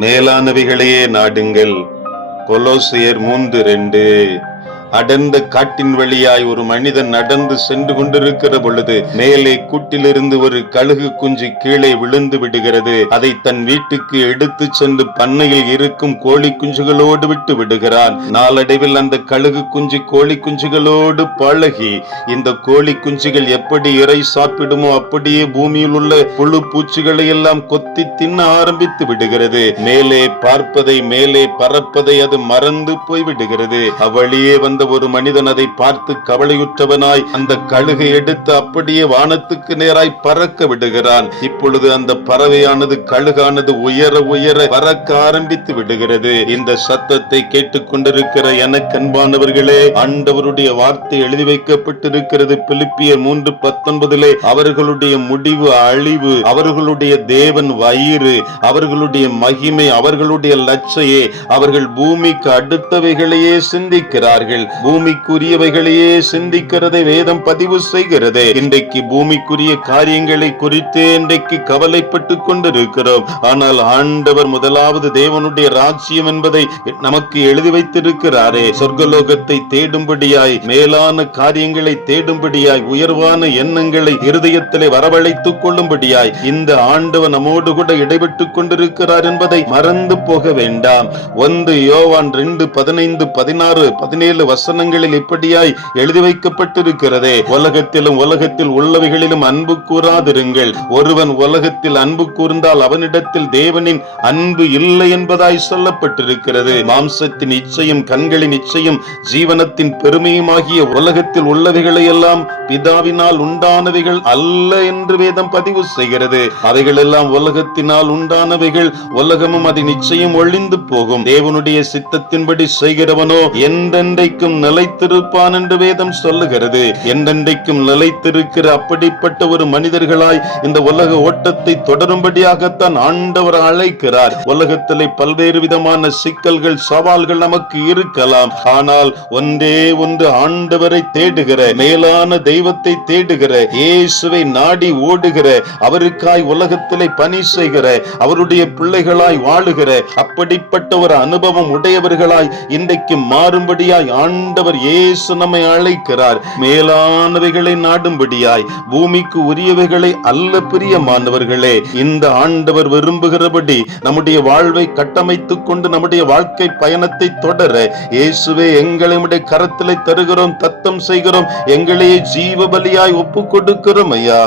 மேலானவைகளையே நாடுங்கள். கொலோசியர் 3:2. அடர்ந்த காட்டின் வழியாய் ஒரு மனிதன் நடந்து சென்று கொண்டிருக்கிற பொழுது மேலே கூட்டிலிருந்து ஒரு கழுகு குஞ்சு கீழே விழுந்து விடுகிறது. அதை தன் வீட்டுக்கு எடுத்து சென்று பண்ணையில் இருக்கும் கோழி குஞ்சுகளோடு விட்டு விடுகிறான். நாளடைவில் அந்த கழுகு குஞ்சு கோழி குஞ்சுகளோடு பழகி இந்த கோழி குஞ்சுகள் எப்படி இறை சாப்பிடுமோ அப்படியே பூமியில் உள்ள புழு பூச்சிகளை எல்லாம் கொத்தி தின்ன ஆரம்பித்து விடுகிறது. மேலே பார்ப்பதை, மேலே பறப்பதை அது மறந்து போய் விடுகிறது. அவ்வழியே வந்த ஒரு மனிதன் அதை பார்த்து கவலையுற்றவனாய் அந்த கழுகை எடுத்து அப்படியே வானத்துக்கு நேராய் பறக்க விடுகிறான். இப்பொழுது அந்த பறவையானது, கழுகானது உயர உயர பறக்க ஆரம்பித்து விடுகிறது. இந்த சத்தத்தை கேட்டுக் கொண்டிருக்கிற எனக்கு அன்பானவர்களே, ஆண்டவருடைய வார்த்தை எழுதி வைக்கப்பட்டிருக்கிறது. பிலிப்பியர் 3:19 அவர்களுடைய முடிவு அழிவு, அவர்களுடைய தேவன் வயிறு, அவர்களுடைய மகிமை, அவர்களுடைய லட்சையே. அவர்கள் பூமிக்கு அடுத்தவைகளையே சிந்திக்கிறார்கள். பூமிக்குரியவைகளையே சிந்திக்கிறதை வேதம் பதிவு செய்கிறது. இன்றைக்கு பூமிக்குரிய காரியங்களை குறித்து இன்றைக்கு கவலைப்பட்டு கொண்டிருக்கிறோம். ஆனால் ஆண்டவர் முதலாவது தேவனுடைய ராஜ்யம் என்பதை நமக்கு எழுதி வைத்திருக்கிறாரே. சொர்க்கலோகத்தை தேடும்படியாய், மேலான காரியங்களை தேடும்படியாய், உயர்வான எண்ணங்களை இருதயத்திலே வரவழைத்துக் கொள்ளும்படியாய் இந்த ஆண்டவர் நம்மோடு கூட இடைபெற்றுக் கொண்டிருக்கிறார் என்பதை மறந்து போக வேண்டாம். 1 யோவான் 2:15-16-17 வசனங்களில் இப்படியாய் எழுதி வைக்கப்பட்டிருக்கிறதே. உலகத்திலும் உலகத்தில் உள்ளவைகளிலும் அன்பு கூறாதிருங்கள். ஒருவன் உலகத்தில் அன்பு கூர்ந்தால் அவனிடத்தில் தேவனின் அன்பு இல்லை என்பதாய் சொல்லப்பட்டிருக்கிறது. மாம்சத்தின் இச்சையும் கண்களின் இச்சையும் ஜீவனத்தின் பெருமையுமாகிய உலகத்தில் உள்ளவைகளை எல்லாம் பிதாவினால் உண்டானவைகள் அல்ல என்று வேதம் பதிவு செய்கிறது. அவைகள் எல்லாம் உலகத்தினால் உண்டானவைகள். உலகமும் அதன் நிச்சயம் ஒழிந்து போகும். தேவனுடைய சித்தத்தின்படி செய்கிறவனோ என்றென்றைக்கும் நிலைத்திருப்பான் என்று வேதம் சொல்லுகிறது. என்றென்றைக்கும் நிலைத்திருக்கிற அப்படிப்பட்ட ஒரு மனிதர்களாய் இந்த உலக ஓட்டத்தை தொடரும்படியாகத்தான் ஆண்டவர் அழைக்கிறார். உலகத்திலே பல்வேறு விதமான சிக்கல்கள், சவால்கள் நமக்கு இருக்கலாம். ஆனால் ஒன்றே ஒன்று, ஆண்டவரை தேடுகிற, மேலான தெய்வத்தை தேடுகிற, இயேசுவை நாடி ஓடுகிற, அவருக்காய் உலகத்திலே பணி செய்கிற, அவருடைய பிள்ளைகளாய் வாழுகிற அப்படிப்பட்ட ஒரு அனுபவம் உடையவர்களாய் இன்றைக்கு மாறும்படியாய் ஆண்டவர் இயேசு நம்மை அழைக்கிறார். மேலானவைகளை நாடும்படியாய், பூமிக்கு உரியவைகளை அல்ல பிரியமானவர்களே. இந்த ஆண்டவர் விரும்புகிறபடி நம்முடைய வாழ்வை கட்டமைத்துக் கொண்டு நம்முடைய வாழ்க்கை பயணத்தை தொடர இயேசுவே எங்களை உம்முடைய கரத்திலே தருகிறோம், தத்தம் செய்கிறோம், எங்களையே ஜீவ பலியாய் ஒப்புக் கொடுக்கிறோம் ஐயா.